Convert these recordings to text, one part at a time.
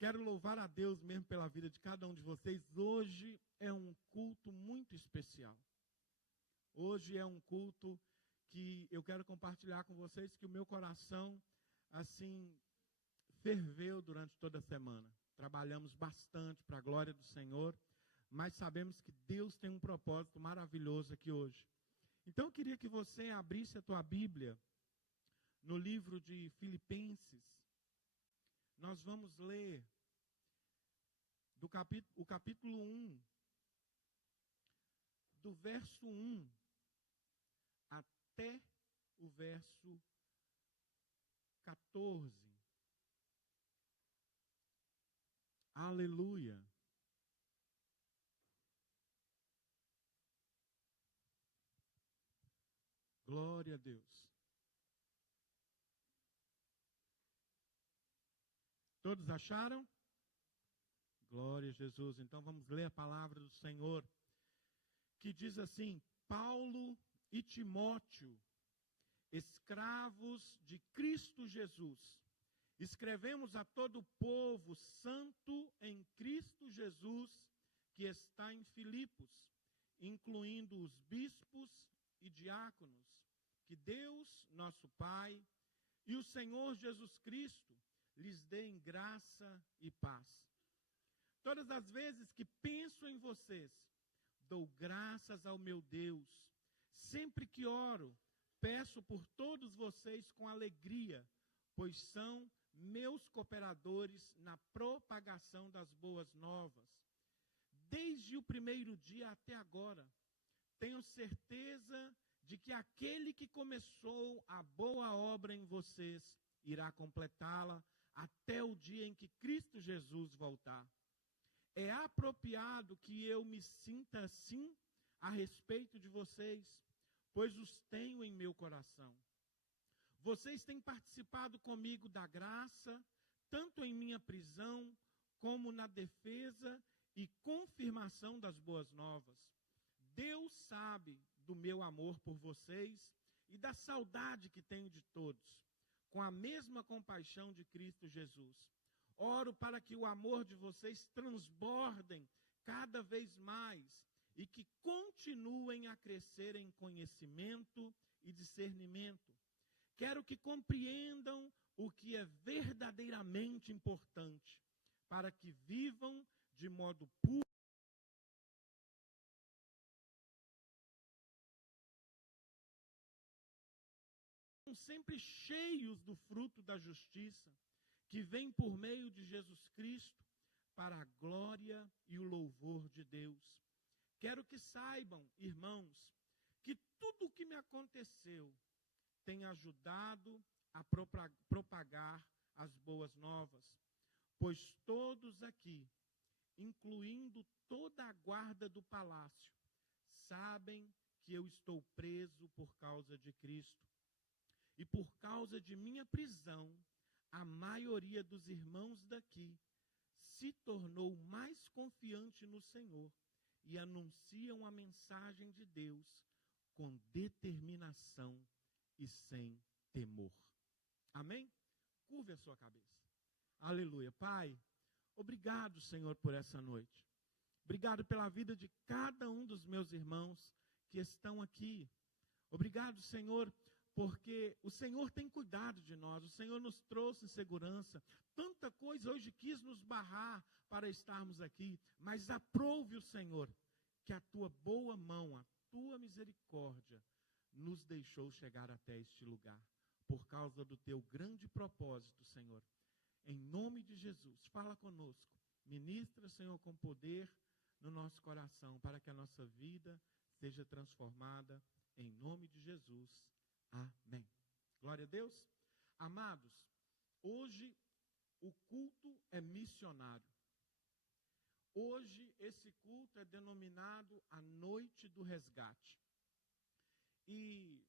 Quero louvar a Deus mesmo pela vida de cada um de vocês. Hoje é um culto muito especial. Hoje é um culto que eu quero compartilhar com vocês, que o meu coração, assim, ferveu durante toda a semana. Trabalhamos bastante para a glória do Senhor, mas sabemos que Deus tem um propósito maravilhoso aqui hoje. Então eu queria que você abrisse a tua Bíblia no livro de Filipenses. Nós vamos ler o capítulo 1, do verso 1 até o verso 14. Aleluia. Glória a Deus. Todos acharam? Glória a Jesus. Então vamos ler a palavra do Senhor, que diz assim: Paulo e Timóteo, escravos de Cristo Jesus, escrevemos a todo o povo santo em Cristo Jesus, que está em Filipos, incluindo os bispos e diáconos, que Deus, nosso Pai, e o Senhor Jesus Cristo lhes deem graça e paz. Todas as vezes que penso em vocês, dou graças ao meu Deus. Sempre que oro, peço por todos vocês com alegria, pois são meus cooperadores na propagação das boas novas. Desde o primeiro dia até agora, tenho certeza de que aquele que começou a boa obra em vocês irá completá-la até o dia em que Cristo Jesus voltar. É apropriado que eu me sinta assim a respeito de vocês, pois os tenho em meu coração. Vocês têm participado comigo da graça, tanto em minha prisão, como na defesa e confirmação das boas novas. Deus sabe do meu amor por vocês e da saudade que tenho de todos, com a mesma compaixão de Cristo Jesus. Oro para que o amor de vocês transbordem cada vez mais e que continuem a crescer em conhecimento e discernimento. Quero que compreendam o que é verdadeiramente importante, para que vivam de modo puro, sempre cheios do fruto da justiça, que vem por meio de Jesus Cristo, para a glória e o louvor de Deus. Quero que saibam, irmãos, que tudo o que me aconteceu tem ajudado a propagar as boas novas, pois todos aqui, incluindo toda a guarda do palácio, sabem que eu estou preso por causa de Cristo. E por causa de minha prisão, a maioria dos irmãos daqui se tornou mais confiante no Senhor e anunciam a mensagem de Deus com determinação e sem temor. Amém? Curve a sua cabeça. Aleluia. Pai, obrigado, Senhor, por essa noite. Obrigado pela vida de cada um dos meus irmãos que estão aqui. Obrigado, Senhor, porque o Senhor tem cuidado de nós, o Senhor nos trouxe segurança. Tanta coisa hoje quis nos barrar para estarmos aqui, mas aprove o Senhor que a tua boa mão, a tua misericórdia nos deixou chegar até este lugar, por causa do teu grande propósito, Senhor. Em nome de Jesus, fala conosco, ministra, Senhor, com poder no nosso coração, para que a nossa vida seja transformada, em nome de Jesus. Amém. Glória a Deus. Amados, hoje o culto é missionário. Hoje esse culto é denominado a Noite do Resgate. E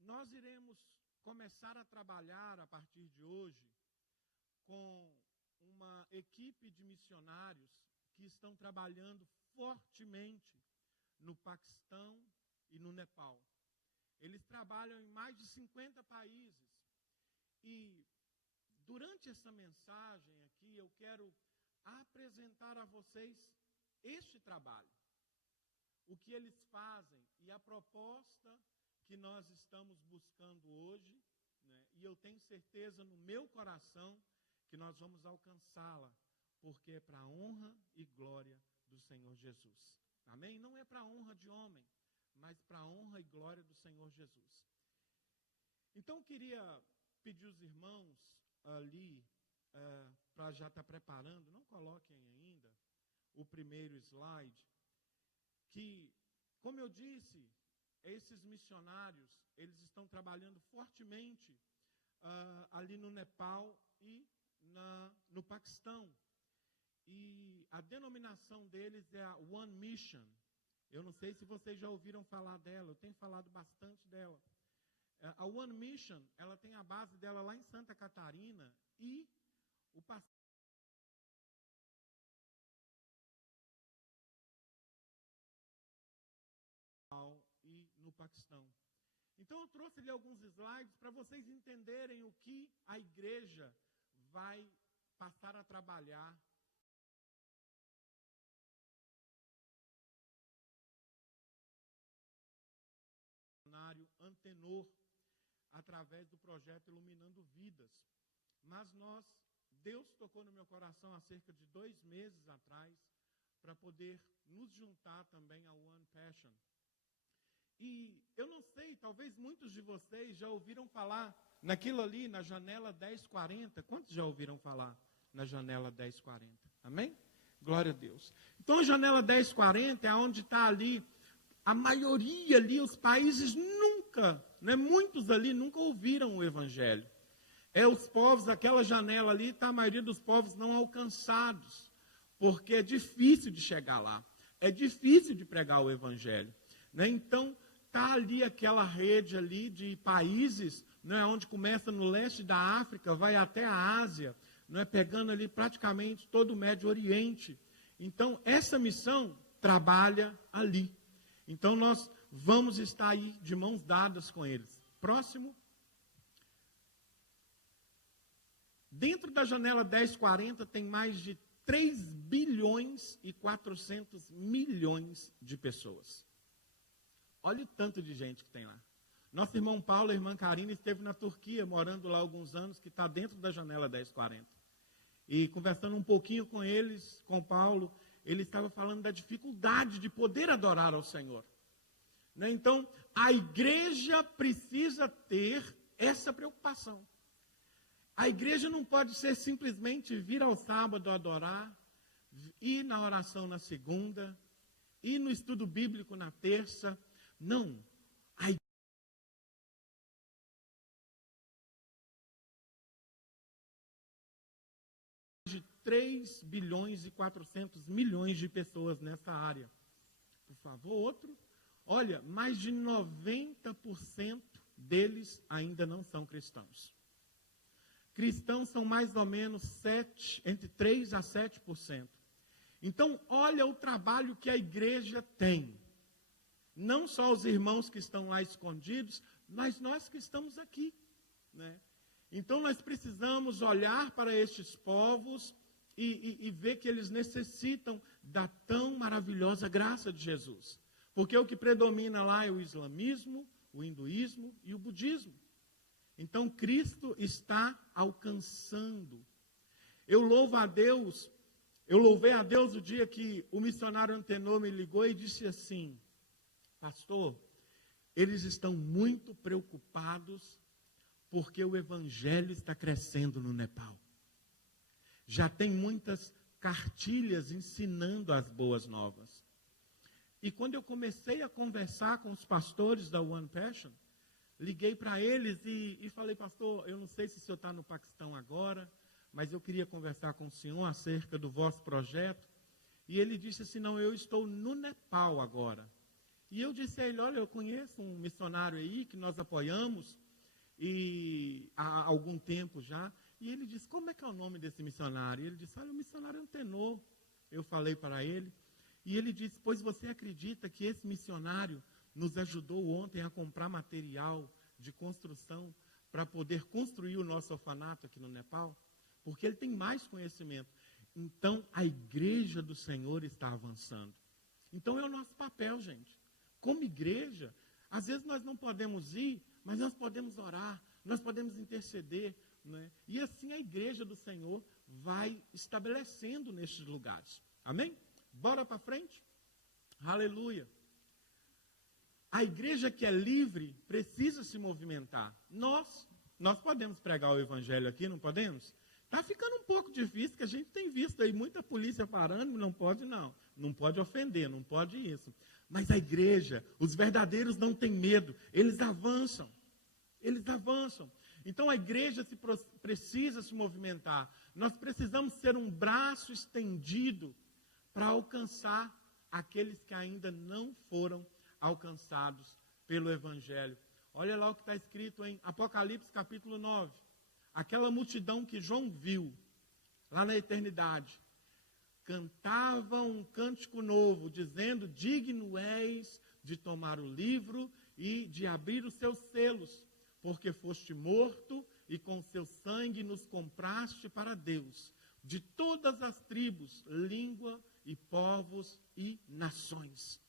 nós iremos começar a trabalhar a partir de hoje com uma equipe de missionários que estão trabalhando fortemente no Paquistão e no Nepal. Eles trabalham em mais de 50 países e durante essa mensagem aqui, eu quero apresentar a vocês este trabalho, o que eles fazem e a proposta que nós estamos buscando hoje, né? E eu tenho certeza no meu coração que nós vamos alcançá-la, porque é para a honra e glória do Senhor Jesus. Amém? Não é para a honra de homem, mas para a honra e glória do Senhor Jesus. Então, eu queria pedir os irmãos ali, para já estar preparando, não coloquem ainda o primeiro slide, que, como eu disse, esses missionários, eles estão trabalhando fortemente ali no Nepal e no Paquistão. E a denominação deles é a One Mission. Eu não sei se vocês já ouviram falar dela, eu tenho falado bastante dela. A One Mission, ela tem a base dela lá em Santa Catarina e o pastor e no Paquistão. Então eu trouxe ali alguns slides para vocês entenderem o que a igreja vai passar a trabalhar Antenor, através do projeto Iluminando Vidas. Mas Deus tocou no meu coração há cerca de 2 meses atrás, para poder nos juntar também ao One Passion. E eu não sei, talvez muitos de vocês já ouviram falar naquilo ali, na janela 1040. Quantos já ouviram falar na janela 1040? Amém? Glória a Deus. Então a janela 1040 é onde está ali, a maioria ali, os países nunca, né, muitos ali nunca ouviram o Evangelho. Os povos, aquela janela ali, está a maioria dos povos não alcançados, porque é difícil de chegar lá, é difícil de pregar o Evangelho, né? Então, está ali aquela rede ali de países, né, onde começa no leste da África, vai até a Ásia, né, pegando ali praticamente todo o Médio Oriente. Então, essa missão trabalha ali. Então, nós vamos estar aí de mãos dadas com eles. Próximo. Dentro da janela 1040 tem mais de 3 bilhões e 400 milhões de pessoas. Olha o tanto de gente que tem lá. Nosso irmão Paulo e a irmã Karina esteve na Turquia, morando lá há alguns anos, que está dentro da janela 1040. E conversando um pouquinho com eles, com o Paulo, ele estava falando da dificuldade de poder adorar ao Senhor. Né? Então, a igreja precisa ter essa preocupação. A igreja não pode ser simplesmente vir ao sábado adorar, ir na oração na segunda, ir no estudo bíblico na terça. Não. A igreja de 3 bilhões e 400 milhões de pessoas nessa área. Por favor, outro. Olha, mais de 90% deles ainda não são cristãos. Cristãos são mais ou menos entre 3% a 7%. Então, olha o trabalho que a igreja tem. Não só os irmãos que estão lá escondidos, mas nós que estamos aqui. Né? Então, nós precisamos olhar para estes povos e ver que eles necessitam da tão maravilhosa graça de Jesus. Porque o que predomina lá é o islamismo, o hinduísmo e o budismo. Então, Cristo está alcançando. Eu louvei a Deus o dia que o missionário Antenor me ligou e disse assim: pastor, eles estão muito preocupados porque o evangelho está crescendo no Nepal. Já tem muitas cartilhas ensinando as boas novas. E quando eu comecei a conversar com os pastores da One Passion, liguei para eles e falei: pastor, eu não sei se o senhor está no Paquistão agora, mas eu queria conversar com o senhor acerca do vosso projeto. E ele disse assim: não, eu estou no Nepal agora. E eu disse a ele: olha, eu conheço um missionário aí que nós apoiamos há algum tempo já. E ele disse: como é que é o nome desse missionário? E ele disse: olha, o missionário Antenor. Eu falei para ele. E ele disse: pois você acredita que esse missionário nos ajudou ontem a comprar material de construção para poder construir o nosso orfanato aqui no Nepal? Porque ele tem mais conhecimento. Então, a igreja do Senhor está avançando. Então, é o nosso papel, gente. Como igreja, às vezes nós não podemos ir, mas nós podemos orar, nós podemos interceder, né? E assim a igreja do Senhor vai estabelecendo nestes lugares. Amém? Bora para frente? Aleluia. A igreja que é livre precisa se movimentar. Nós podemos pregar o evangelho aqui, não podemos? Está ficando um pouco difícil, que a gente tem visto aí muita polícia parando, não pode não. Não pode ofender, não pode isso. Mas a igreja, os verdadeiros não têm medo, eles avançam. Eles avançam. Então a igreja precisa se movimentar. Nós precisamos ser um braço estendido para alcançar aqueles que ainda não foram alcançados pelo evangelho. Olha lá o que está escrito em Apocalipse capítulo 9. Aquela multidão que João viu lá na eternidade, cantava um cântico novo, dizendo: digno és de tomar o livro e de abrir os seus selos, porque foste morto e com seu sangue nos compraste para Deus, de todas as tribos, língua e povos e nações.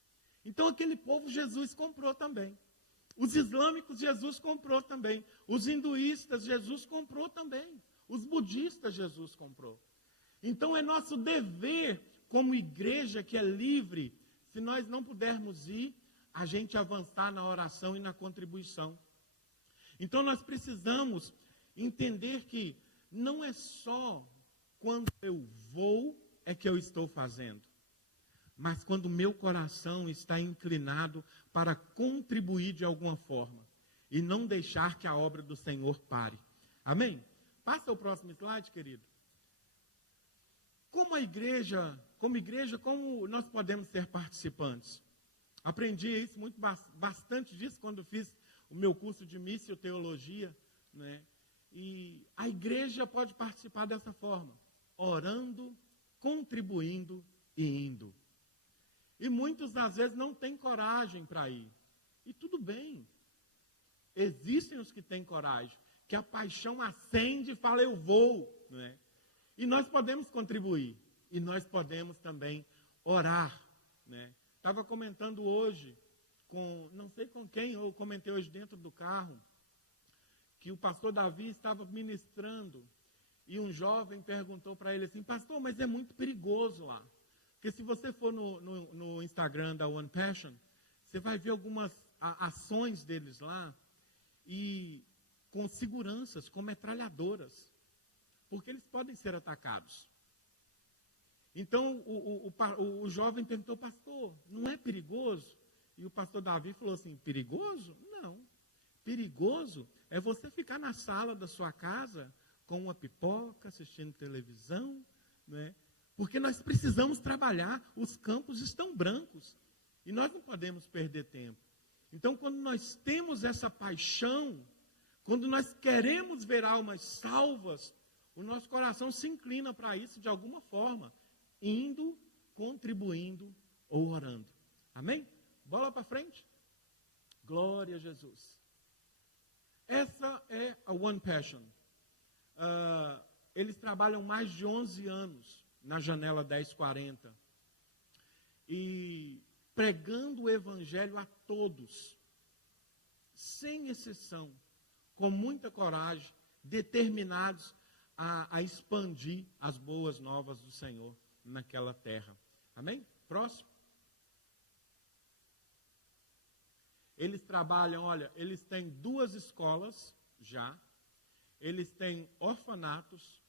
Então aquele povo Jesus comprou também. Os islâmicos Jesus comprou também. Os hinduístas Jesus comprou também. Os budistas Jesus comprou. Então é nosso dever, como igreja que é livre, se nós não pudermos ir, a gente avançar na oração e na contribuição. Então nós precisamos entender que não é só quando eu vou é que eu estou fazendo, mas quando o meu coração está inclinado para contribuir de alguma forma e não deixar que a obra do Senhor pare. Amém? Passa o próximo slide, querido. Como igreja, como nós podemos ser participantes? Aprendi isso bastante disso quando fiz o meu curso de Missio Teologia, né? E a igreja pode participar dessa forma, orando, contribuindo e indo. E muitos, às vezes, não têm coragem para ir. E tudo bem. Existem os que têm coragem, que a paixão acende e fala, eu vou. Né? E nós podemos contribuir. E nós podemos também orar. Né? Estava comentando hoje, não sei com quem, eu comentei hoje dentro do carro, que o pastor Davi estava ministrando. E um jovem perguntou para ele assim, pastor, mas é muito perigoso lá. Porque se você for no Instagram da One Passion, você vai ver algumas ações deles lá, e com seguranças, com metralhadoras, porque eles podem ser atacados. Então o jovem perguntou, pastor, não é perigoso? E o pastor Davi falou assim, perigoso? Não. Perigoso é você ficar na sala da sua casa com uma pipoca, assistindo televisão, né? Porque nós precisamos trabalhar, os campos estão brancos, e nós não podemos perder tempo. Então, quando nós temos essa paixão, quando nós queremos ver almas salvas, o nosso coração se inclina para isso de alguma forma, indo, contribuindo ou orando. Amém? Bola para frente. Glória a Jesus. Essa é a One Passion. Eles trabalham mais de 11 anos na janela 1040. E pregando o evangelho a todos, sem exceção, com muita coragem, determinados a expandir as boas novas do Senhor naquela terra. Amém? Próximo. Eles trabalham, olha, eles têm 2 escolas já, eles têm orfanatos,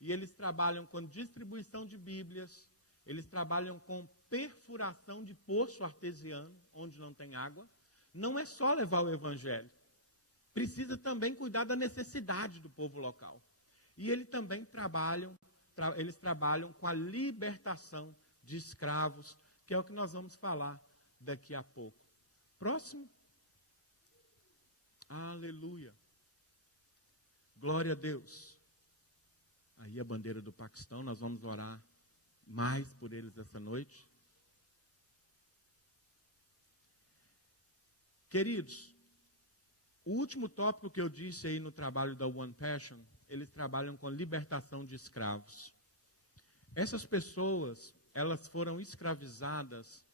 e eles trabalham com distribuição de Bíblias, eles trabalham com perfuração de poço artesiano, onde não tem água. Não é só levar o evangelho, precisa também cuidar da necessidade do povo local. E eles também trabalham com a libertação de escravos, que é o que nós vamos falar daqui a pouco. Próximo. Aleluia. Glória a Deus. Aí a bandeira do Paquistão, nós vamos orar mais por eles essa noite. Queridos, O último tópico que eu disse aí no trabalho da One Passion, eles trabalham com libertação de escravos. Essas pessoas, elas foram escravizadas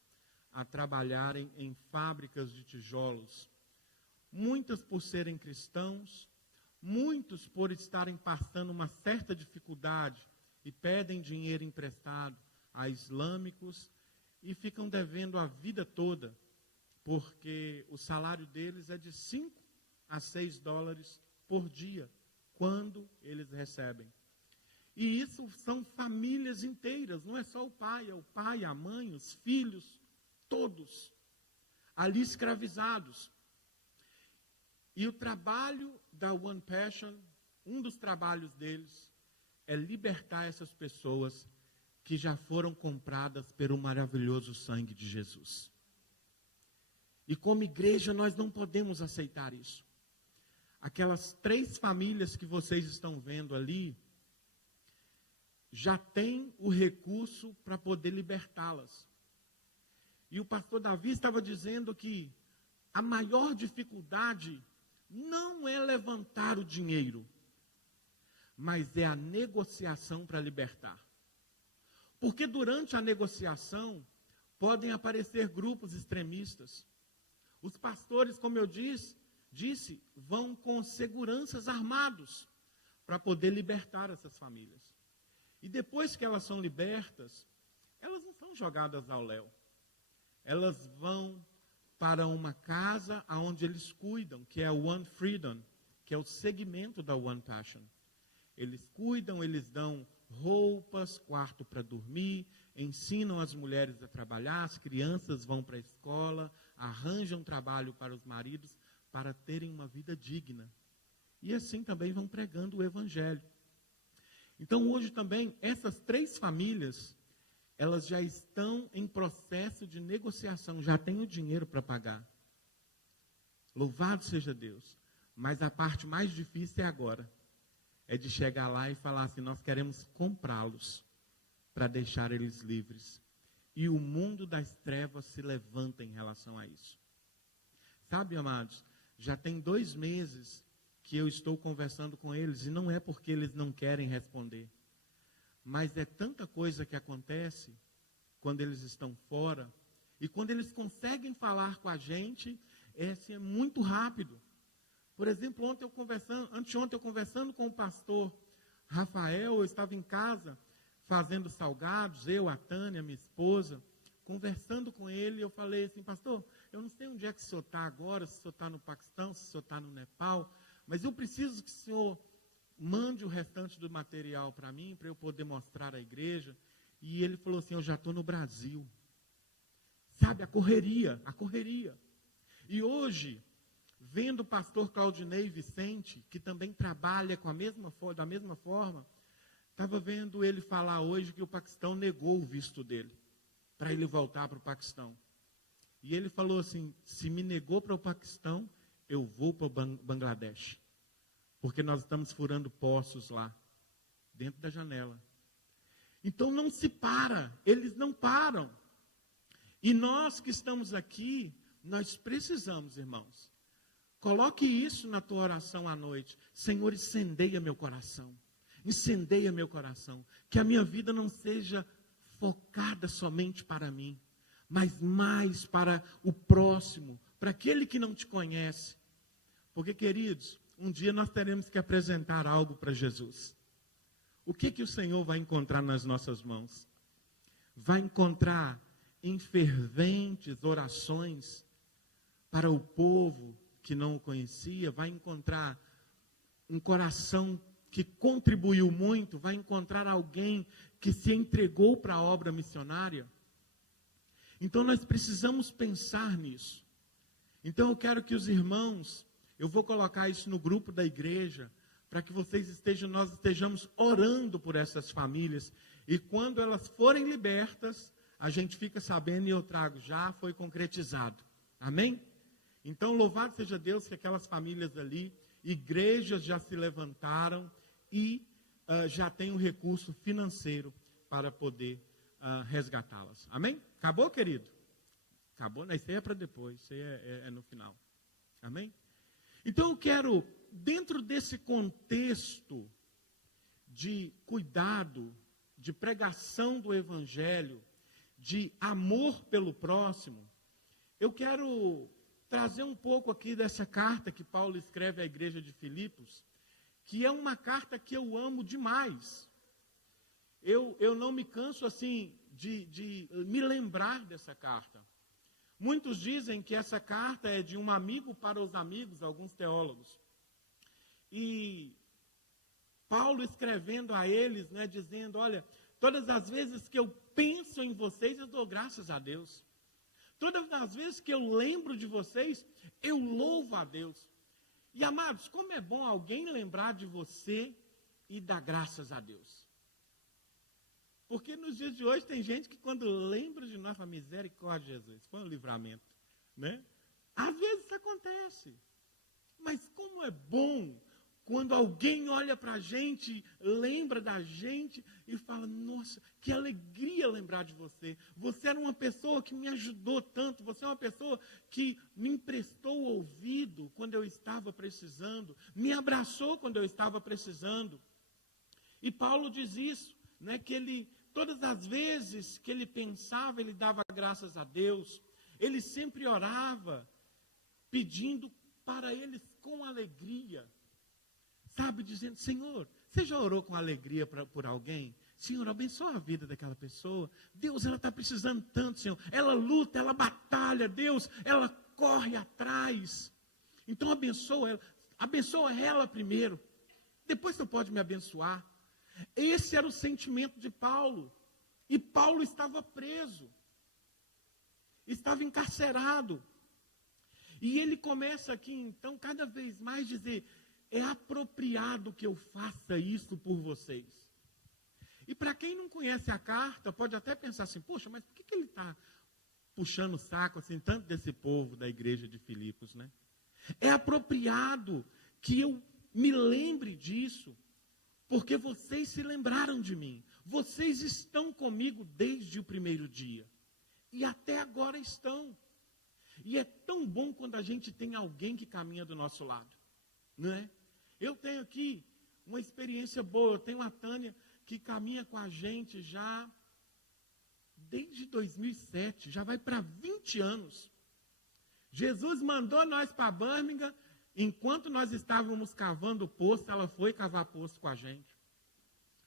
a trabalharem em fábricas de tijolos. Muitas por serem cristãos, muitos por estarem passando uma certa dificuldade e pedem dinheiro emprestado a islâmicos e ficam devendo a vida toda, porque o salário deles é de 5 a 6 dólares por dia, quando eles recebem. E isso são famílias inteiras, não é só o pai, a mãe, os filhos, todos ali escravizados. E o trabalho da One Passion, um dos trabalhos deles, é libertar essas pessoas que já foram compradas pelo maravilhoso sangue de Jesus. E como igreja nós não podemos aceitar isso. Aquelas 3 famílias que vocês estão vendo ali, já tem o recurso para poder libertá-las. E o pastor Davi estava dizendo que a maior dificuldade não é levantar o dinheiro, mas é a negociação para libertar. Porque durante a negociação podem aparecer grupos extremistas. Os pastores, como eu disse, vão com seguranças armados para poder libertar essas famílias. E depois que elas são libertas, elas não são jogadas ao léu. Elas vão para uma casa onde eles cuidam, que é a One Freedom, que é o segmento da One Passion. Eles cuidam, eles dão roupas, quarto para dormir, ensinam as mulheres a trabalhar, as crianças vão para a escola, arranjam trabalho para os maridos, para terem uma vida digna. E assim também vão pregando o Evangelho. Então hoje também, essas 3 famílias, elas já estão em processo de negociação, já têm o dinheiro para pagar. Louvado seja Deus. Mas a parte mais difícil é agora. É de chegar lá e falar assim, nós queremos comprá-los para deixar eles livres. E o mundo das trevas se levanta em relação a isso. Sabe, amados, já tem 2 meses que eu estou conversando com eles, e não é porque eles não querem responder. Mas é tanta coisa que acontece quando eles estão fora, e quando eles conseguem falar com a gente, é muito rápido. Por exemplo, anteontem eu conversando com o pastor Rafael, eu estava em casa fazendo salgados, eu, a Tânia, minha esposa, conversando com ele, eu falei assim, pastor, eu não sei onde é que o senhor está agora, se o senhor está no Paquistão, se o senhor está no Nepal, mas eu preciso que o senhor mande o restante do material para mim, para eu poder mostrar à igreja. E ele falou assim, eu já estou no Brasil. Sabe, a correria. E hoje, vendo o pastor Claudinei Vicente, que também trabalha da mesma forma, estava vendo ele falar hoje que o Paquistão negou o visto dele, para ele voltar para o Paquistão. E ele falou assim, se me negou para o Paquistão, eu vou para o Bangladesh. Porque nós estamos furando poços lá, dentro da janela. Então não se para, eles não param. E nós que estamos aqui, nós precisamos, irmãos. Coloque isso na tua oração à noite. Senhor, incendeia meu coração. Incendeia meu coração. Que a minha vida não seja focada somente para mim, mas mais para o próximo, para aquele que não te conhece. Porque, queridos, um dia nós teremos que apresentar algo para Jesus. O que o Senhor vai encontrar nas nossas mãos? Vai encontrar em ferventes orações para o povo que não o conhecia, vai encontrar um coração que contribuiu muito, vai encontrar alguém que se entregou para a obra missionária. Então nós precisamos pensar nisso. Então eu quero que os irmãos, eu vou colocar isso no grupo da igreja, para que nós estejamos orando por essas famílias, e quando elas forem libertas, a gente fica sabendo e eu trago, já foi concretizado. Amém? Então louvado seja Deus que aquelas famílias ali, igrejas já se levantaram e já tem um recurso financeiro para poder resgatá-las. Amém? Acabou, querido? Acabou? Não, isso aí é para depois, isso aí é no final. Amém? Então eu quero, dentro desse contexto de cuidado, de pregação do Evangelho, de amor pelo próximo, eu quero trazer um pouco aqui dessa carta que Paulo escreve à igreja de Filipos, que é uma carta que eu amo demais. Eu não me canso assim de me lembrar dessa carta. Muitos dizem que essa carta é de um amigo para os amigos, alguns teólogos. E Paulo escrevendo a eles, né, dizendo, olha, todas as vezes que eu penso em vocês, eu dou graças a Deus. Todas as vezes que eu lembro de vocês, eu louvo a Deus. E amados, como é bom alguém lembrar de você e dar graças a Deus. Porque nos dias de hoje tem gente que quando lembra de nós, fala, misericórdia, Jesus, foi um livramento, né? Às vezes isso acontece. Mas como é bom quando alguém olha para a gente, lembra da gente e fala, nossa, que alegria lembrar de você. Você era uma pessoa que me ajudou tanto, você é uma pessoa que me emprestou o ouvido quando eu estava precisando, me abraçou quando eu estava precisando. E Paulo diz isso, né, que ele, todas as vezes que ele pensava, ele dava graças a Deus, ele sempre orava, pedindo para eles com alegria. Sabe, dizendo, Senhor, você já orou com alegria por alguém? Senhor, abençoa a vida daquela pessoa. Deus, ela está precisando tanto, Senhor. Ela luta, ela batalha, Deus, ela corre atrás. Então abençoa ela primeiro. Depois você pode me abençoar. Esse era o sentimento de Paulo. E Paulo estava preso. Estava encarcerado. E ele começa aqui, então, cada vez mais dizer, é apropriado que eu faça isso por vocês. E para quem não conhece a carta, pode até pensar assim, poxa, mas por que ele está puxando o saco assim, tanto desse povo da igreja de Filipos, né? É apropriado que eu me lembre disso, porque vocês se lembraram de mim. Vocês estão comigo desde o primeiro dia. E até agora estão. E é tão bom quando a gente tem alguém que caminha do nosso lado. Não é? Eu tenho aqui uma experiência boa. Eu tenho a Tânia que caminha com a gente já desde 2007. Já vai para 20 anos. Jesus mandou nós para Birmingham. Enquanto nós estávamos cavando o poço, ela foi cavar poço com a gente.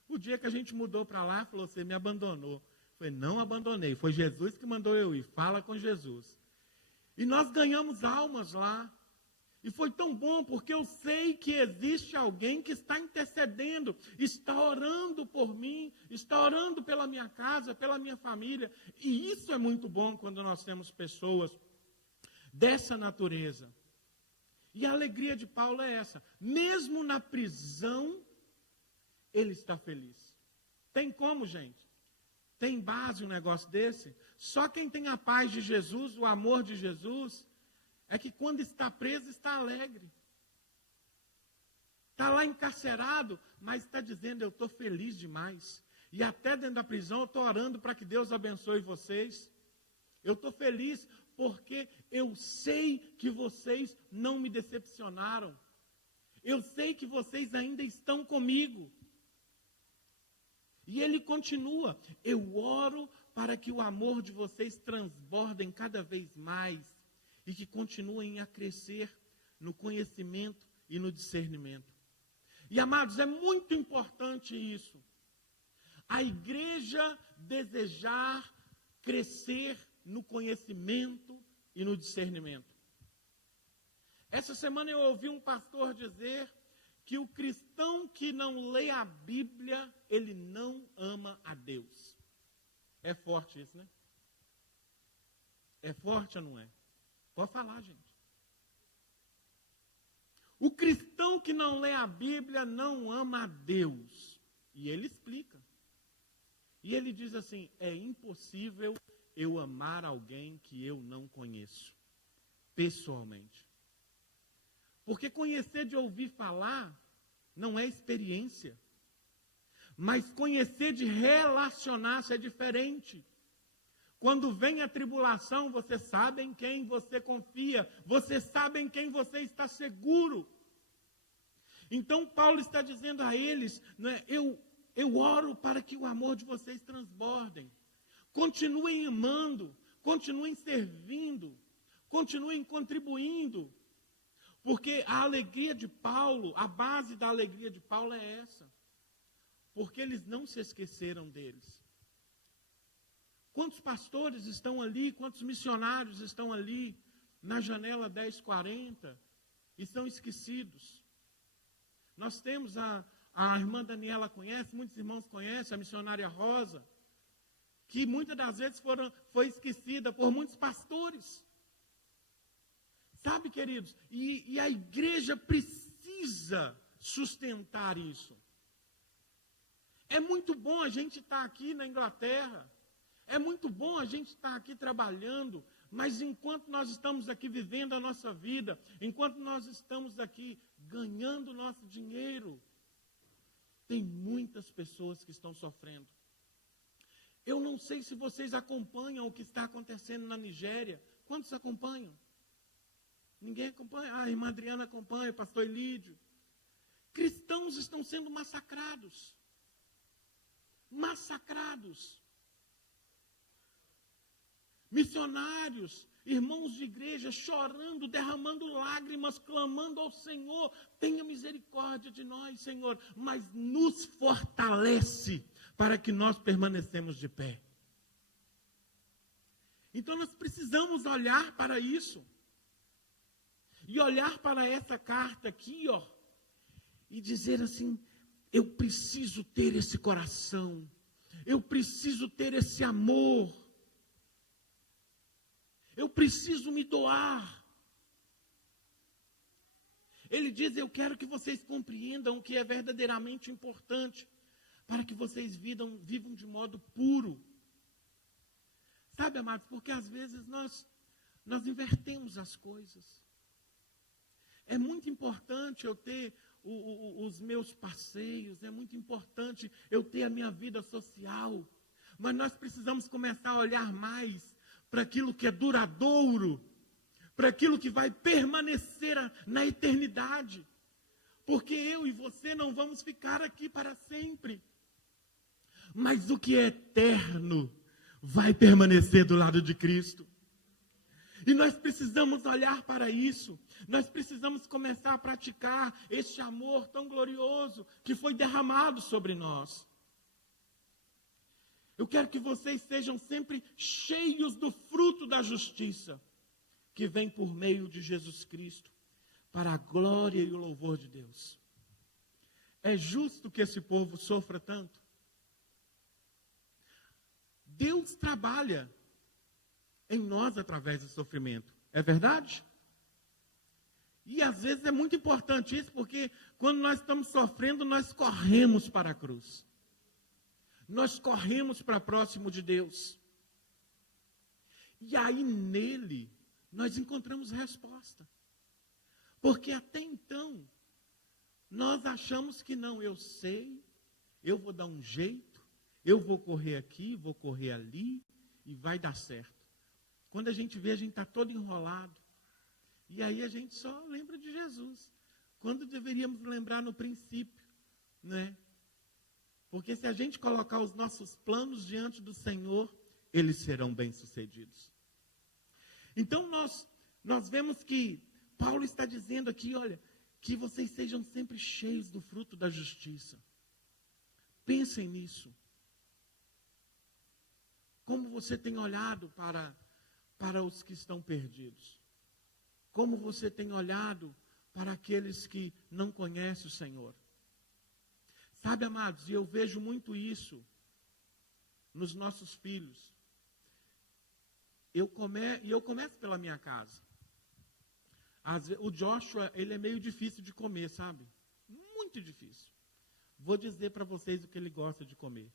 O dia que a gente mudou para lá, falou, você me abandonou. Eu falei, não abandonei. Foi Jesus que mandou eu ir. Fala com Jesus. E nós ganhamos almas lá. E foi tão bom, porque eu sei que existe alguém que está intercedendo, está orando por mim, está orando pela minha casa, pela minha família. E isso é muito bom quando nós temos pessoas dessa natureza. E a alegria de Paulo é essa. Mesmo na prisão, ele está feliz. Tem como, gente? Tem base um negócio desse? Só quem tem a paz de Jesus, o amor de Jesus, é que quando está preso, está alegre. Está lá encarcerado, mas está dizendo, eu estou feliz demais. E até dentro da prisão, eu estou orando para que Deus abençoe vocês. Eu estou feliz porque eu sei que vocês não me decepcionaram. Eu sei que vocês ainda estão comigo. E ele continua, eu oro para que o amor de vocês transbordem cada vez mais e que continuem a crescer no conhecimento e no discernimento. E amados, é muito importante isso. A igreja desejar crescer no conhecimento e no discernimento. Essa semana eu ouvi um pastor dizer que o cristão que não lê a Bíblia, ele não ama a Deus. É forte isso, né? É forte ou não é? Pode falar, gente. O cristão que não lê a Bíblia não ama a Deus. E ele explica. E ele diz assim, é impossível eu amar alguém que eu não conheço, pessoalmente. Porque conhecer de ouvir falar não é experiência. Mas conhecer de relacionar-se é diferente. Quando vem a tribulação, você sabe em quem você confia, você sabe em quem você está seguro. Então Paulo está dizendo a eles, né, eu oro para que o amor de vocês transbordem. Continuem amando, continuem servindo, continuem contribuindo. Porque a alegria de Paulo, a base da alegria de Paulo é essa. Porque eles não se esqueceram deles. Quantos pastores estão ali, quantos missionários estão ali na janela 1040 e são esquecidos? Nós temos a irmã Daniela conhece, muitos irmãos conhecem, a missionária Rosa, que muitas das vezes foi esquecida por muitos pastores. Sabe, queridos, e a igreja precisa sustentar isso. É muito bom a gente estar aqui na Inglaterra, é muito bom a gente estar aqui trabalhando, mas enquanto nós estamos aqui vivendo a nossa vida, enquanto nós estamos aqui ganhando nosso dinheiro, tem muitas pessoas que estão sofrendo. Eu não sei se vocês acompanham o que está acontecendo na Nigéria. Quantos acompanham? Ninguém acompanha. A irmã Adriana acompanha, o pastor Elídio. Cristãos estão sendo massacrados. Massacrados. Missionários, irmãos de igreja chorando, derramando lágrimas, clamando ao Senhor, tenha misericórdia de nós, Senhor, mas nos fortalece para que nós permanecemos de pé. Então nós precisamos olhar para isso, e olhar para essa carta aqui, ó, e dizer assim, eu preciso ter esse coração, eu preciso ter esse amor, eu preciso me doar. Ele diz, eu quero que vocês compreendam o que é verdadeiramente importante, para que vocês vivam de modo puro. Sabe, amados, porque às vezes nós invertemos as coisas. É muito importante eu ter os meus passeios, é muito importante eu ter a minha vida social, mas nós precisamos começar a olhar mais para aquilo que é duradouro, para aquilo que vai permanecer na eternidade, porque eu e você não vamos ficar aqui para sempre, mas o que é eterno vai permanecer do lado de Cristo, e nós precisamos olhar para isso, nós precisamos começar a praticar este amor tão glorioso que foi derramado sobre nós. Eu quero que vocês sejam sempre cheios do fruto da justiça, que vem por meio de Jesus Cristo, para a glória e o louvor de Deus. É justo que esse povo sofra tanto? Deus trabalha em nós através do sofrimento, é verdade? E às vezes é muito importante isso, porque quando nós estamos sofrendo, nós corremos para a cruz. Nós corremos para próximo de Deus. E aí nele, nós encontramos resposta. Porque até então, nós achamos que não, eu sei, eu vou dar um jeito, eu vou correr aqui, vou correr ali, e vai dar certo. Quando a gente vê, a gente está todo enrolado. E aí a gente só lembra de Jesus. Quando deveríamos lembrar no princípio, né? Porque se a gente colocar os nossos planos diante do Senhor, eles serão bem-sucedidos. Então nós vemos que Paulo está dizendo aqui, olha, que vocês sejam sempre cheios do fruto da justiça. Pensem nisso. Como você tem olhado para os que estão perdidos? Como você tem olhado para aqueles que não conhecem o Senhor? Sabe, amados, e eu vejo muito isso nos nossos filhos. Eu começo pela minha casa. O Joshua, ele é meio difícil de comer, sabe? Muito difícil. Vou dizer para vocês o que ele gosta de comer.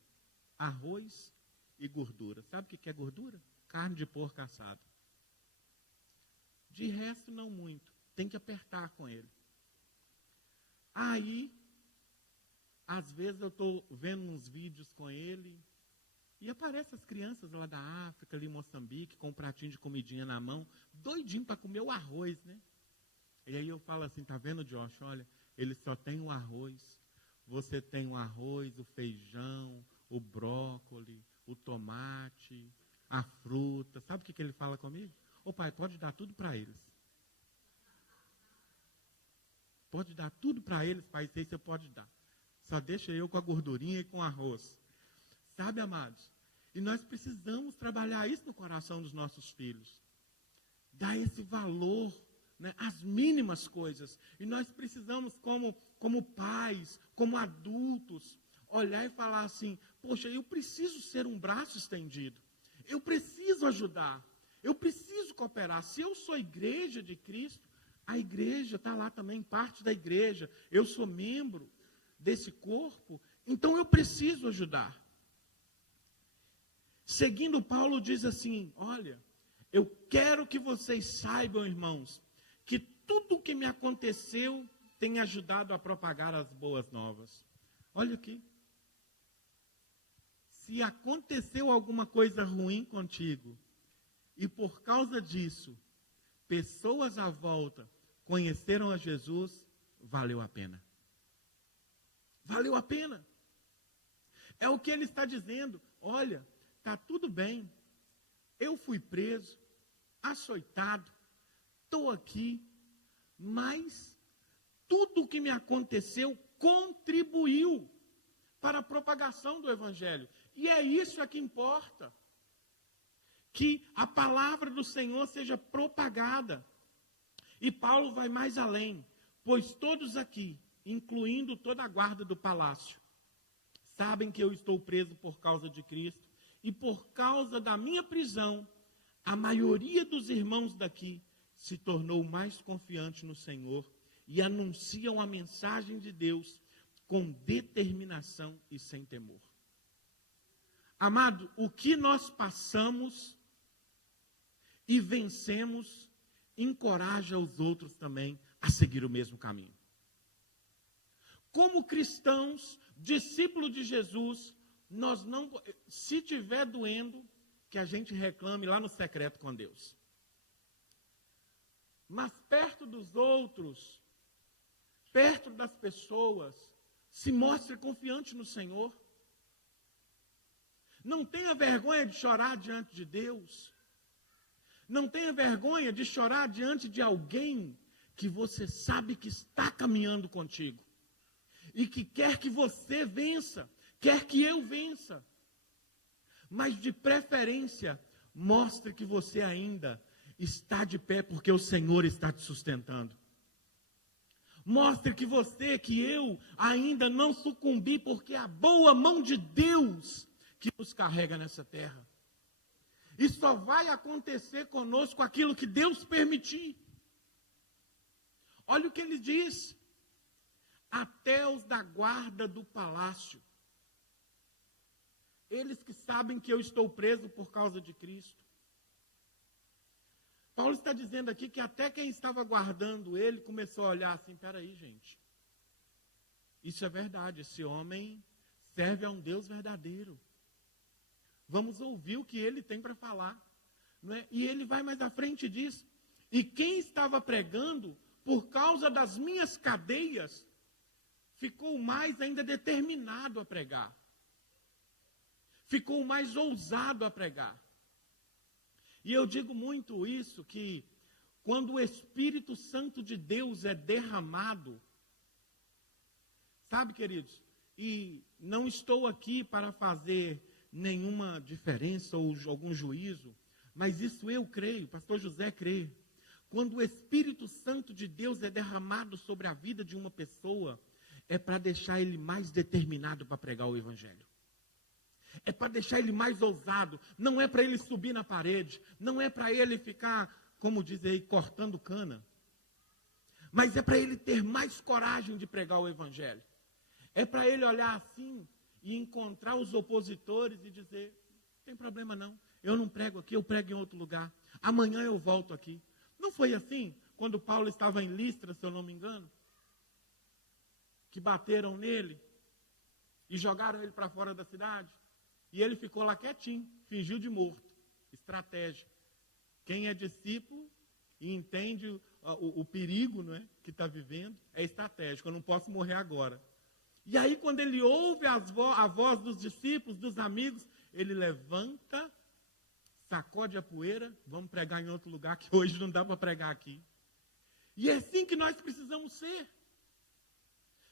Arroz e gordura. Sabe o que é gordura? Carne de porco assada. De resto, não muito. Tem que apertar com ele. Aí, às vezes eu estou vendo uns vídeos com ele, E aparecem as crianças lá da África, ali em Moçambique, com um pratinho de comidinha na mão, doidinho para comer o arroz, né? E aí eu falo assim, tá vendo, Josh? Olha, ele só tem o arroz. Você tem o arroz, o feijão, o brócolis, o tomate, a fruta. Sabe o que ele fala comigo? Ô pai, pode dar tudo para eles. Pode dar tudo para eles, pai, isso aí você pode dar. Só deixa eu com a gordurinha e com o arroz. Sabe, amados? E nós precisamos trabalhar isso no coração dos nossos filhos. Dar esse valor, né, às mínimas coisas. E nós precisamos, como pais, como adultos, olhar e falar assim, poxa, eu preciso ser um braço estendido. Eu preciso ajudar. Eu preciso cooperar. Se eu sou igreja de Cristo, a igreja está lá também, parte da igreja. Eu sou membro desse corpo, então eu preciso ajudar. Seguindo, Paulo diz assim, olha, eu quero que vocês saibam, irmãos, que tudo o que me aconteceu tem ajudado a propagar as boas novas. Olha aqui. Se aconteceu alguma coisa ruim contigo, e por causa disso, pessoas à volta conheceram a Jesus, valeu a pena. Valeu a pena. É o que ele está dizendo. Olha, está tudo bem. Eu fui preso, açoitado, estou aqui, mas tudo o que me aconteceu contribuiu para a propagação do Evangelho. E é isso que importa. Que a palavra do Senhor seja propagada. E Paulo vai mais além, pois todos aqui, incluindo toda a guarda do palácio, sabem que eu estou preso por causa de Cristo, e por causa da minha prisão, a maioria dos irmãos daqui se tornou mais confiante no Senhor e anunciam a mensagem de Deus com determinação e sem temor. Amado, o que nós passamos e vencemos, encoraja os outros também a seguir o mesmo caminho. Como cristãos, discípulos de Jesus, nós não, se tiver doendo, que a gente reclame lá no secreto com Deus. Mas perto dos outros, perto das pessoas, se mostre confiante no Senhor. Não tenha vergonha de chorar diante de Deus. Não tenha vergonha de chorar diante de alguém que você sabe que está caminhando contigo. E que quer que você vença, quer que eu vença. Mas de preferência, mostre que você ainda está de pé porque o Senhor está te sustentando. Mostre que você, que eu ainda não sucumbi porque é a boa mão de Deus que nos carrega nessa terra. E só vai acontecer conosco aquilo que Deus permitir. Olha o que ele diz. Até os da guarda do palácio. Eles que sabem que eu estou preso por causa de Cristo. Paulo está dizendo aqui que até quem estava guardando ele começou a olhar assim, peraí, gente. Isso é verdade, esse homem serve a um Deus verdadeiro. Vamos ouvir o que ele tem para falar. Não é? E ele vai mais à frente e diz, e quem estava pregando, por causa das minhas cadeias, ficou mais ainda determinado a pregar. Ficou mais ousado a pregar. E eu digo muito isso, que quando o Espírito Santo de Deus é derramado, sabe, queridos, e não estou aqui para fazer nenhuma diferença ou algum juízo, mas isso eu creio, pastor José crê. Quando o Espírito Santo de Deus é derramado sobre a vida de uma pessoa, é para deixar ele mais determinado para pregar o Evangelho. É para deixar ele mais ousado, não é para ele subir na parede, não é para ele ficar, como diz aí, cortando cana, mas é para ele ter mais coragem de pregar o Evangelho. É para ele olhar assim e encontrar os opositores e dizer, não tem problema não, eu não prego aqui, eu prego em outro lugar, amanhã eu volto aqui. Não foi assim quando Paulo estava em Listra, se eu não me engano? Que bateram nele e jogaram ele para fora da cidade? e ele ficou lá quietinho, fingiu de morto. Estratégia. Quem é discípulo e entende o perigo, não é, que está vivendo, é estratégico. Eu não posso morrer agora. E aí, quando ele ouve a voz dos discípulos, dos amigos, ele levanta, sacode a poeira, vamos pregar em outro lugar, que hoje não dá para pregar aqui. E é assim que nós precisamos ser.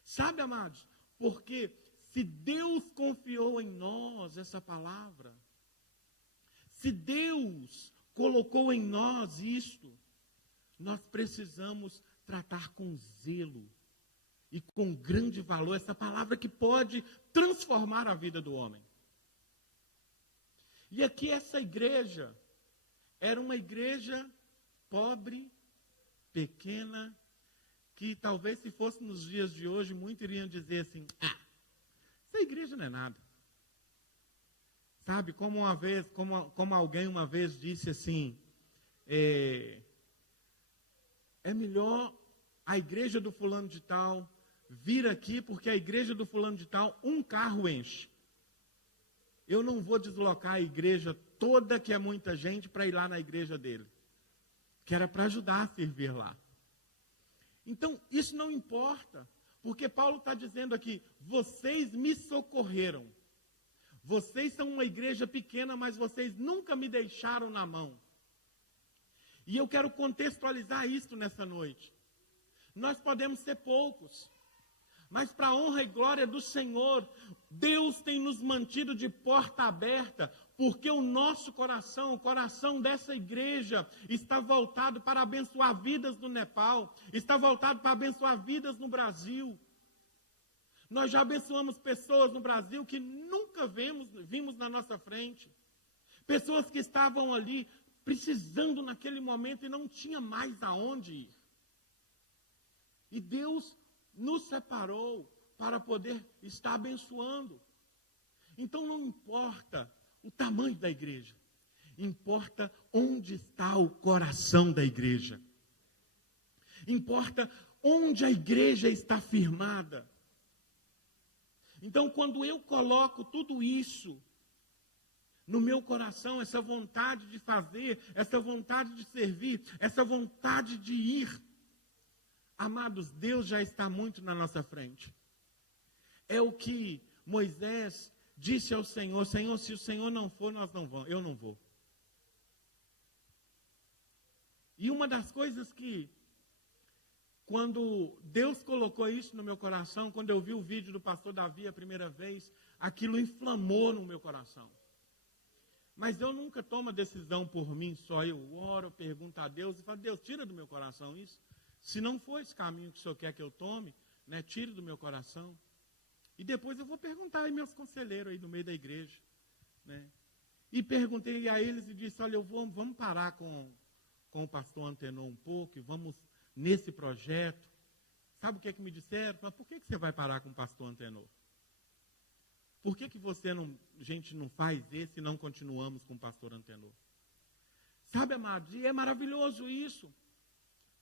Sabe, amados? Porque se Deus confiou em nós essa palavra, se Deus colocou em nós isto, nós precisamos tratar com zelo e com grande valor essa palavra que pode transformar a vida do homem. E aqui essa igreja era uma igreja pobre, pequena, que talvez se fosse nos dias de hoje, muitos iriam dizer assim, essa igreja não é nada. Sabe, como alguém uma vez disse assim, é melhor a igreja do fulano de tal vir aqui, porque a igreja do fulano de tal, um carro enche. Eu não vou deslocar a igreja toda, que é muita gente, para ir lá na igreja dele. Que era para ajudar a servir lá. Então, isso não importa, porque Paulo está dizendo aqui, vocês me socorreram. Vocês são uma igreja pequena, mas vocês nunca me deixaram na mão. E eu quero contextualizar isso nessa noite. Nós podemos ser poucos, mas para a honra e glória do Senhor, Deus tem nos mantido de porta aberta, porque o nosso coração, o coração dessa igreja, está voltado para abençoar vidas no Nepal, está voltado para abençoar vidas no Brasil. Nós já abençoamos pessoas no Brasil que nunca vimos na nossa frente. Pessoas que estavam ali precisando naquele momento e não tinha mais aonde ir. E Deus nos separou para poder estar abençoando. Então não importa o tamanho da igreja, importa onde está o coração da igreja. Importa onde a igreja está firmada. Então, quando eu coloco tudo isso no meu coração, essa vontade de fazer, essa vontade de servir, essa vontade de ir, amados, Deus já está muito na nossa frente. É o que Moisés disse ao Senhor, Senhor, se o Senhor não for, nós não vamos, eu não vou. E uma das coisas que, quando Deus colocou isso no meu coração, quando eu vi o vídeo do pastor Davi a primeira vez, aquilo inflamou no meu coração. Mas eu nunca tomo a decisão por mim só, eu oro, eu pergunto a Deus e falo, Deus, tira do meu coração isso. Se não for esse caminho que o Senhor quer que eu tome, né, tire do meu coração. E depois eu vou perguntar aí meus conselheiros aí no meio da igreja. Né? E perguntei a eles e disse, olha, vamos parar com o pastor Antenor um pouco e vamos nesse projeto. Sabe o que me disseram? Mas por que você vai parar com o pastor Antenor? Por que a gente não faz esse e não continuamos com o pastor Antenor? Sabe, amados, e é maravilhoso isso.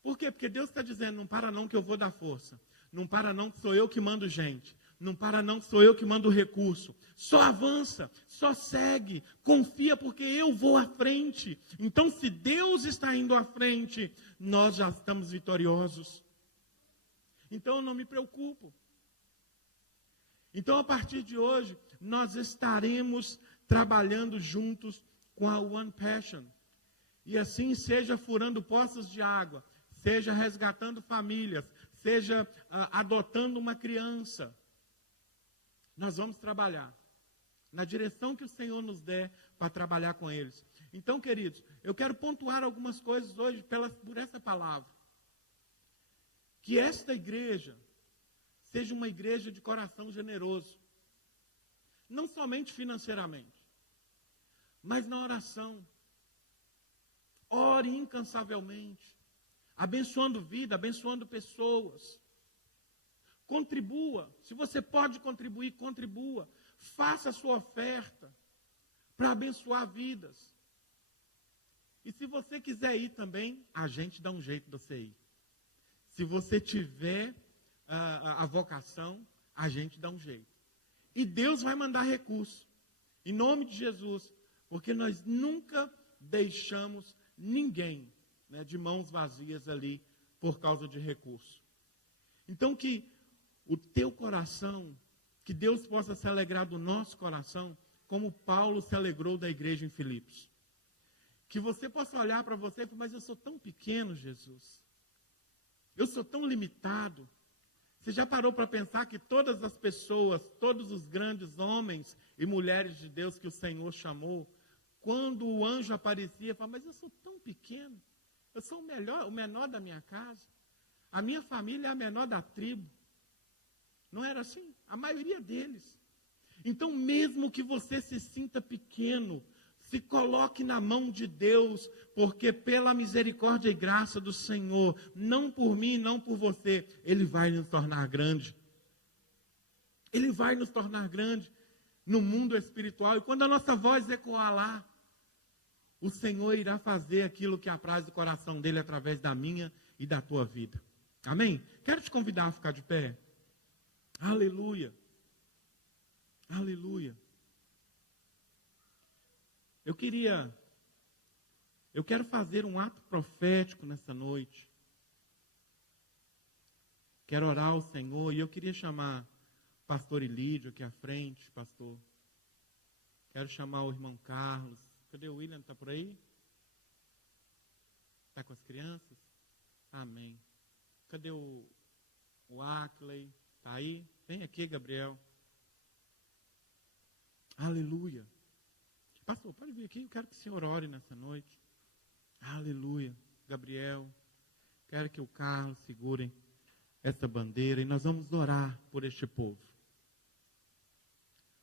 Por quê? Porque Deus está dizendo, não para não que eu vou dar força. Não para não que sou eu que mando gente. Não para não que sou eu que mando recurso. Só avança, só segue, confia porque eu vou à frente. Então se Deus está indo à frente, nós já estamos vitoriosos. Então eu não me preocupo. Então a partir de hoje, nós estaremos trabalhando juntos com a One Passion. E assim seja furando poços de água, seja resgatando famílias, seja adotando uma criança. Nós vamos trabalhar na direção que o Senhor nos der para trabalhar com eles. Então, queridos, eu quero pontuar algumas coisas hoje por essa palavra. Que esta igreja seja uma igreja de coração generoso. Não somente financeiramente, mas na oração. Ore incansavelmente, abençoando vida, abençoando pessoas. Contribua, se você pode contribuir, contribua. Faça a sua oferta para abençoar vidas. E se você quiser ir também, a gente dá um jeito de você ir. Se você tiver a vocação, a gente dá um jeito. E Deus vai mandar recurso. Em nome de Jesus, porque nós nunca deixamos ninguém, né, de mãos vazias ali por causa de recurso. Então que o teu coração, que Deus possa se alegrar do nosso coração, como Paulo se alegrou da igreja em Filipos. Que você possa olhar para você e falar, mas eu sou tão pequeno, Jesus. Eu sou tão limitado. Você já parou para pensar que todas as pessoas, todos os grandes homens e mulheres de Deus que o Senhor chamou, quando o anjo aparecia, falava, mas eu sou tão pequeno, eu sou o menor da minha casa, a minha família é a menor da tribo. Não era assim? A maioria deles. Então, mesmo que você se sinta pequeno, se coloque na mão de Deus, porque pela misericórdia e graça do Senhor, não por mim, não por você, Ele vai nos tornar grande. Ele vai nos tornar grande no mundo espiritual. E quando a nossa voz ecoar lá, o Senhor irá fazer aquilo que apraz do coração dEle através da minha e da tua vida. Amém? Quero te convidar a ficar de pé. Aleluia. Aleluia. Eu quero fazer um ato profético nessa noite. Quero orar ao Senhor e eu queria chamar o pastor Ilídio aqui à frente, pastor. Quero chamar o irmão Carlos. Cadê o William? Está por aí? Está com as crianças? Amém. Cadê o Ackley? Está aí? Vem aqui, Gabriel. Aleluia. Pastor, pode vir aqui, eu quero que o Senhor ore nessa noite. Aleluia. Gabriel, quero que o Carlos segurem essa bandeira e nós vamos orar por este povo.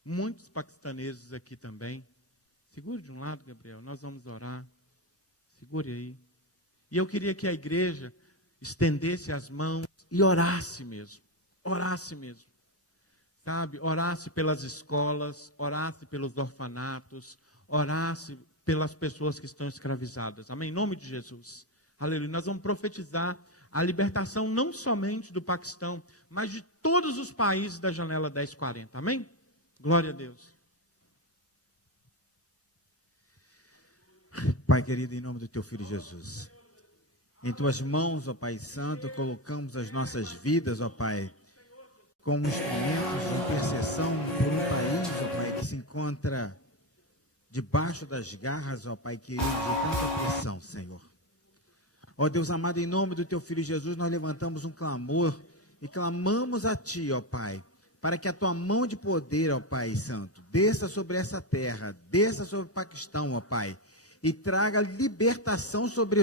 Muitos paquistaneses aqui também. Segure de um lado, Gabriel, nós vamos orar. Segure aí. E eu queria que a igreja estendesse as mãos e orasse mesmo. Orasse mesmo. Sabe, orasse pelas escolas, orasse pelos orfanatos, orasse pelas pessoas que estão escravizadas. Amém? Em nome de Jesus. Aleluia. Nós vamos profetizar a libertação não somente do Paquistão, mas de todos os países da janela 1040. Amém? Glória a Deus. Pai querido, em nome do teu Filho Jesus, em tuas mãos, ó Pai Santo, colocamos as nossas vidas, ó Pai, como instrumentos de intercessão por um país, ó Pai, que se encontra debaixo das garras, ó Pai querido, de tanta pressão, Senhor. Ó Deus amado, em nome do teu Filho Jesus, nós levantamos um clamor e clamamos a Ti, ó Pai, para que a Tua mão de poder, ó Pai Santo, desça sobre essa terra, desça sobre o Paquistão, ó Pai, e traga libertação sobre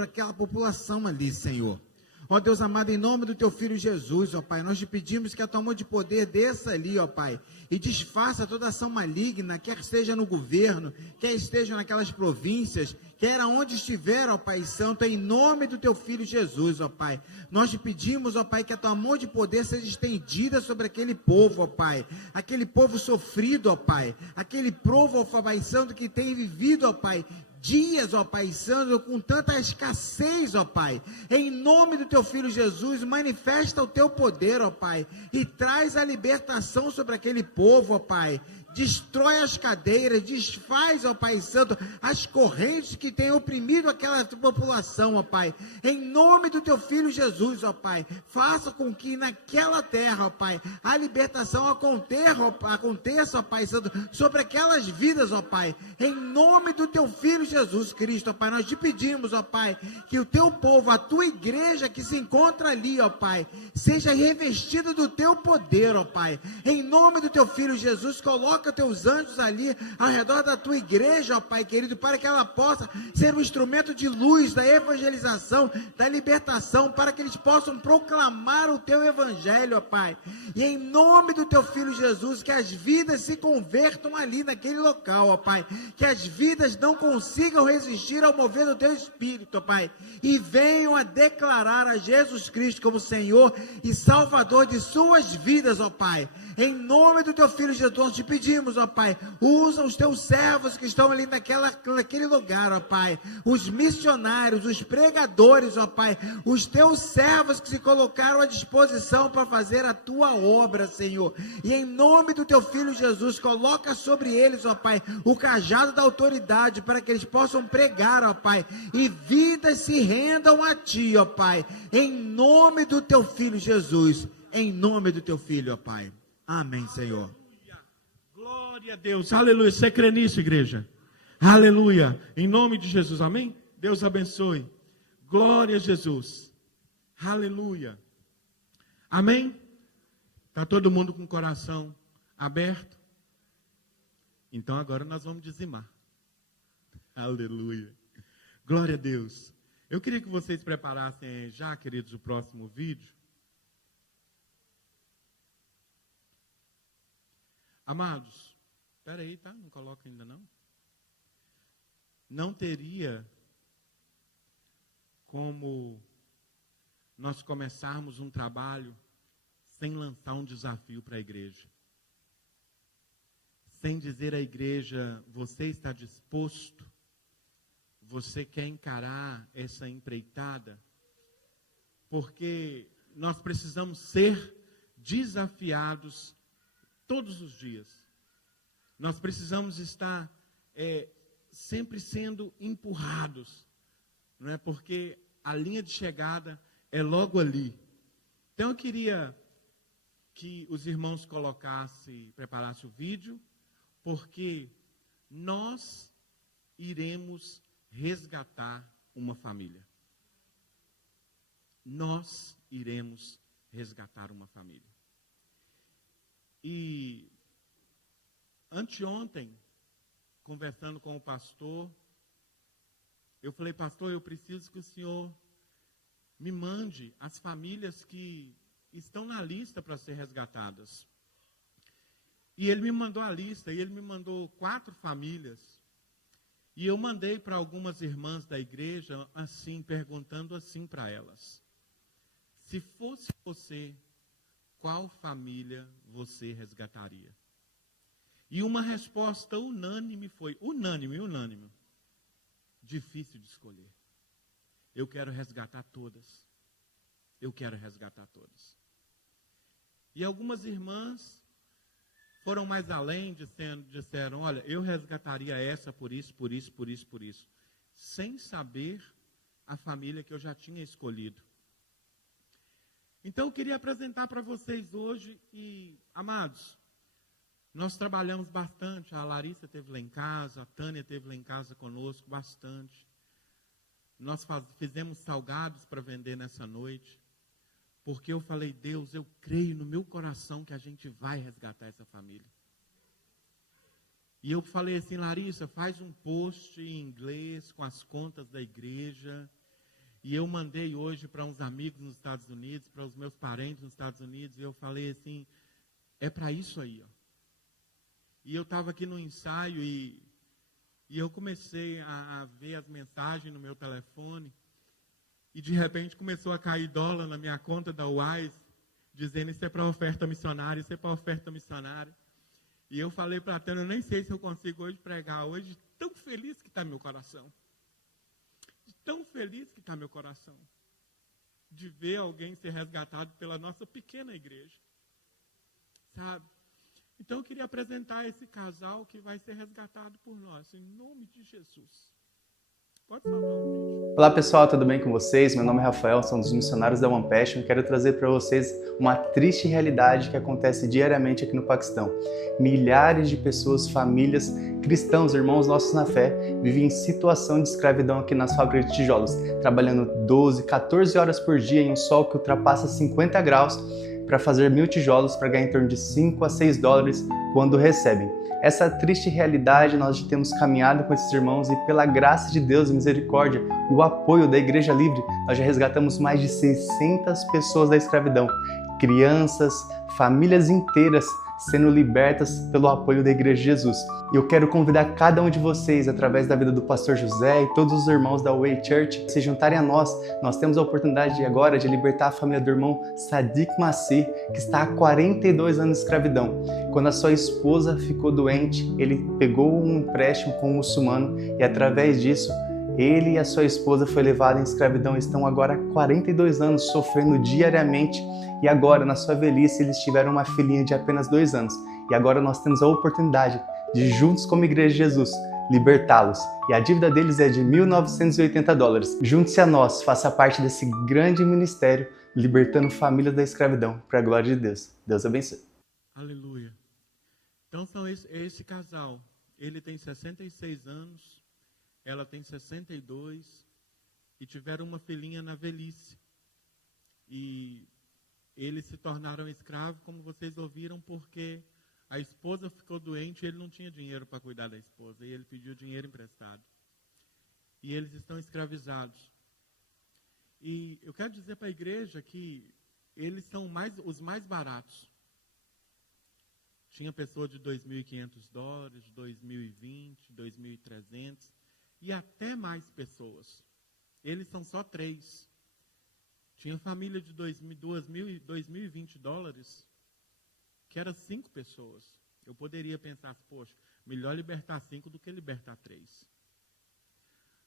aquela população ali, Senhor. Ó Deus amado, em nome do teu Filho Jesus, ó Pai, nós te pedimos que a tua mão de poder desça ali, ó Pai, e desfaça toda ação maligna, quer esteja no governo, quer esteja naquelas províncias, quer aonde estiver, ó Pai Santo, em nome do teu Filho Jesus, ó Pai. Nós te pedimos, ó Pai, que a tua mão de poder seja estendida sobre aquele povo, ó Pai, aquele povo sofrido, ó Pai, aquele povo, ó Pai Santo, que tem vivido, ó Pai, dias, ó Pai Santo, com tanta escassez, ó Pai, em nome do teu Filho Jesus, manifesta o teu poder, ó Pai, e traz a libertação sobre aquele povo, ó Pai, destrói as cadeiras, desfaz, ó Pai Santo, as correntes que têm oprimido aquela população, ó Pai, em nome do teu Filho Jesus, ó Pai, faça com que naquela terra, ó Pai, a libertação aconteça, ó Pai Santo, sobre aquelas vidas, ó Pai, em nome do teu Filho Jesus Cristo, ó Pai, nós te pedimos, ó Pai, que o teu povo, a tua igreja que se encontra ali, ó Pai, seja revestida do teu poder, ó Pai, em nome do teu Filho Jesus, coloca teus anjos ali ao redor da tua igreja, ó Pai querido, para que ela possa ser um instrumento de luz, da evangelização, da libertação, para que eles possam proclamar o teu evangelho, ó Pai, e em nome do teu Filho Jesus, que as vidas se convertam ali naquele local, ó Pai, que as vidas não consigam resistir ao mover do teu Espírito, ó Pai, e venham a declarar a Jesus Cristo como Senhor e Salvador de suas vidas, ó Pai, Em nome do teu filho Jesus, nós te pedimos, ó Pai, usa os teus servos que estão ali naquele lugar, ó Pai, os missionários, os pregadores, ó Pai, os teus servos que se colocaram à disposição para fazer a tua obra, Senhor. E em nome do teu filho Jesus, coloca sobre eles, ó Pai, o cajado da autoridade para que eles possam pregar, ó Pai, e vidas se rendam a ti, ó Pai, em nome do teu filho Jesus, em nome do teu filho, ó Pai. Amém, Senhor. Glória a Deus, aleluia. Você crê nisso, igreja? Aleluia, em nome de Jesus, amém? Deus abençoe. Glória a Jesus, aleluia. Amém? Está todo mundo com o coração aberto? Então agora nós vamos dizimar. Aleluia. Glória a Deus. Eu queria que vocês preparassem já, queridos, o próximo vídeo. Amados, espera aí, tá? Não coloca ainda não. Não teria como nós começarmos um trabalho sem lançar um desafio para a igreja. Sem dizer à igreja, você está disposto? Você quer encarar essa empreitada? Porque nós precisamos ser desafiados todos os dias. Nós precisamos estar sempre sendo empurrados, não é? Porque a linha de chegada é logo ali. Então eu queria que os irmãos preparassem o vídeo, porque nós iremos resgatar uma família. Nós iremos resgatar uma família. E anteontem, conversando com o pastor, eu falei, pastor, eu preciso que o senhor me mande as famílias que estão na lista para ser resgatadas. E ele me mandou a lista, e ele me mandou 4 famílias. E eu mandei para algumas irmãs da igreja, assim, perguntando assim para elas: se fosse você, qual família você resgataria? E uma resposta unânime foi, unânime, difícil de escolher. Eu quero resgatar todas. Eu quero resgatar todas. E algumas irmãs foram mais além, disseram, olha, eu resgataria essa por isso, sem saber a família que eu já tinha escolhido. Então eu queria apresentar para vocês hoje, e amados, nós trabalhamos bastante, a Larissa esteve lá em casa, a Tânia esteve lá em casa conosco, bastante. Nós fizemos salgados para vender nessa noite, porque eu falei, Deus, eu creio no meu coração que a gente vai resgatar essa família. E eu falei assim, Larissa, faz um post em inglês com as contas da igreja. E eu mandei hoje para uns amigos nos Estados Unidos, para os meus parentes nos Estados Unidos, e eu falei assim, é para isso aí, ó. E eu estava aqui no ensaio e eu comecei a ver as mensagens no meu telefone, e de repente começou a cair dólar na minha conta da Wise, dizendo isso é para oferta missionária, isso é para oferta missionária. E eu falei para a Tânia, eu nem sei se eu consigo hoje pregar, hoje tão feliz que está meu coração. Tão feliz que está meu coração, de ver alguém ser resgatado pela nossa pequena igreja, sabe? Então eu queria apresentar esse casal que vai ser resgatado por nós, em nome de Jesus. Pode soltar o vídeo. Olá pessoal, tudo bem com vocês? Meu nome é Rafael, sou um dos missionários da One Passion e quero trazer para vocês uma triste realidade que acontece diariamente aqui no Paquistão. Milhares de pessoas, famílias, cristãos, irmãos nossos na fé, vivem em situação de escravidão aqui nas fábricas de tijolos, trabalhando 12, 14 horas por dia em um sol que ultrapassa 50 graus para fazer 1000 tijolos para ganhar em torno de 5 a 6 dólares quando recebem. Essa triste realidade nós temos caminhado com esses irmãos e pela graça de Deus e misericórdia e o apoio da Igreja Livre, nós já resgatamos mais de 600 pessoas da escravidão, crianças, famílias inteiras sendo libertas pelo apoio da Igreja de Jesus. E eu quero convidar cada um de vocês, através da vida do pastor José e todos os irmãos da Way Church, se juntarem a nós. Nós temos a oportunidade agora de libertar a família do irmão Sadiq Masih, que está há 42 anos de escravidão. Quando a sua esposa ficou doente, ele pegou um empréstimo com um muçulmano e através disso, ele e a sua esposa foi levada em escravidão e estão agora há 42 anos sofrendo diariamente. E agora, na sua velhice, eles tiveram uma filhinha de apenas 2 anos. E agora nós temos a oportunidade de, juntos como Igreja de Jesus, libertá-los. E a dívida deles é de $1.980. Junte-se a nós, faça parte desse grande ministério, libertando famílias da escravidão, para a glória de Deus. Deus abençoe. Aleluia. Então, esse casal, ele tem 66 anos, ela tem 62, e tiveram uma filhinha na velhice. E eles se tornaram escravos, como vocês ouviram, porque a esposa ficou doente e ele não tinha dinheiro para cuidar da esposa. E ele pediu dinheiro emprestado. E eles estão escravizados. E eu quero dizer para a igreja que eles são os mais baratos. Tinha pessoa de $2.500, $2.020, $2.300 e até mais pessoas. Eles são só 3. Tinha família de $2.020, que era 5 pessoas. Eu poderia pensar, poxa, melhor libertar 5 do que libertar 3.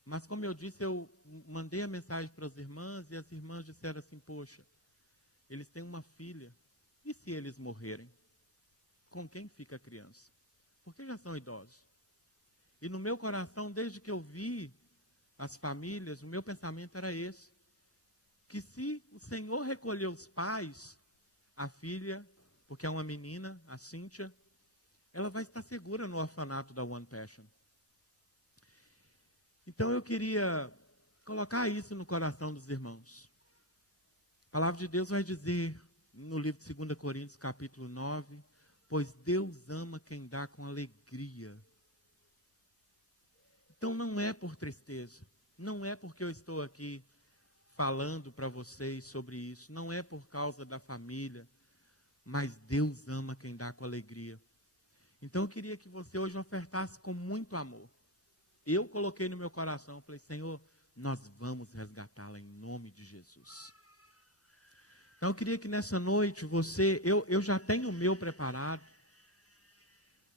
Mas como eu disse, eu mandei a mensagem para as irmãs e as irmãs disseram assim, poxa, eles têm uma filha, e se eles morrerem? Com quem fica a criança? Porque já são idosos. E no meu coração, desde que eu vi as famílias, o meu pensamento era esse. Que se o Senhor recolher os pais, a filha, porque é uma menina, a Cíntia, ela vai estar segura no orfanato da One Passion. Então eu queria colocar isso no coração dos irmãos. A palavra de Deus vai dizer, no livro de 2 Coríntios, capítulo 9, pois Deus ama quem dá com alegria. Então não é por tristeza, não é porque eu estou aqui falando para vocês sobre isso, não é por causa da família, mas Deus ama quem dá com alegria. Então eu queria que você hoje ofertasse com muito amor. Eu coloquei no meu coração, falei, Senhor, nós vamos resgatá-la em nome de Jesus. Então eu queria que nessa noite eu já tenho o meu preparado.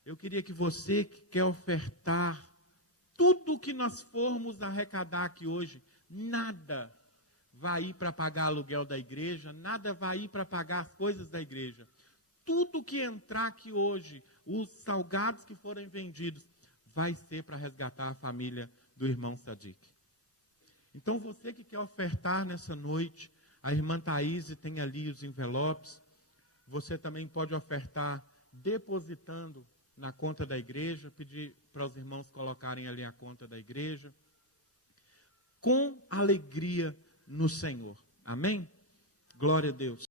Eu queria que você que quer ofertar tudo que nós formos arrecadar aqui hoje, nada vai ir para pagar aluguel da igreja, nada vai ir para pagar as coisas da igreja. Tudo que entrar aqui hoje, os salgados que forem vendidos, vai ser para resgatar a família do irmão Sadiq. Então você que quer ofertar nessa noite, a irmã Thaís tem ali os envelopes, você também pode ofertar depositando na conta da igreja, pedir para os irmãos colocarem ali a conta da igreja, com alegria no Senhor. Amém? Glória a Deus.